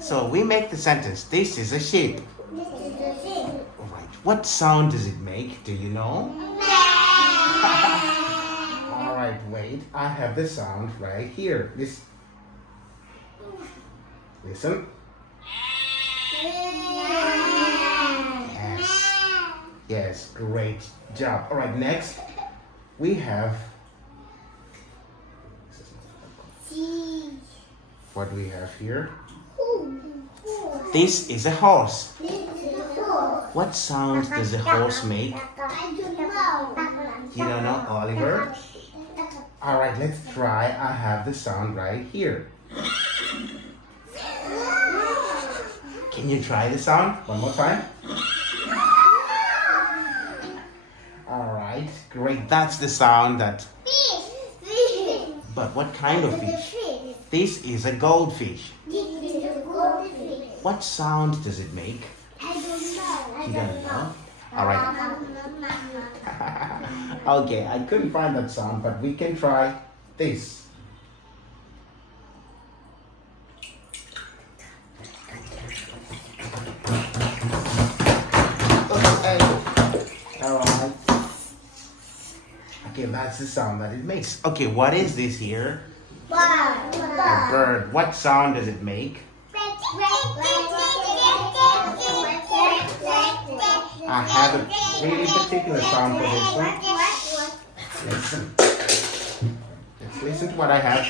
So we make the sentence, this is a sheep. Alright, what sound does it make? Do you know? Alright, wait, I have the sound right here. Listen. Yes, great job. Alright, next we have, what do we have here? This is a horse. What sound does a horse make? You don't know, Oliver? Alright, let's try. I have the sound right here. Can you try the sound one more time? Alright, great. That's the sound that... But what kind of fish? This is a goldfish. What sound does it make? You don't know? Alright. Okay, I couldn't find that sound, but we can try this. Okay. Alright. Okay, that's the sound that it makes. Okay, what is this here? A bird. What sound does it make? I have a really particular sound for this one. Listen. Let's listen to what I have.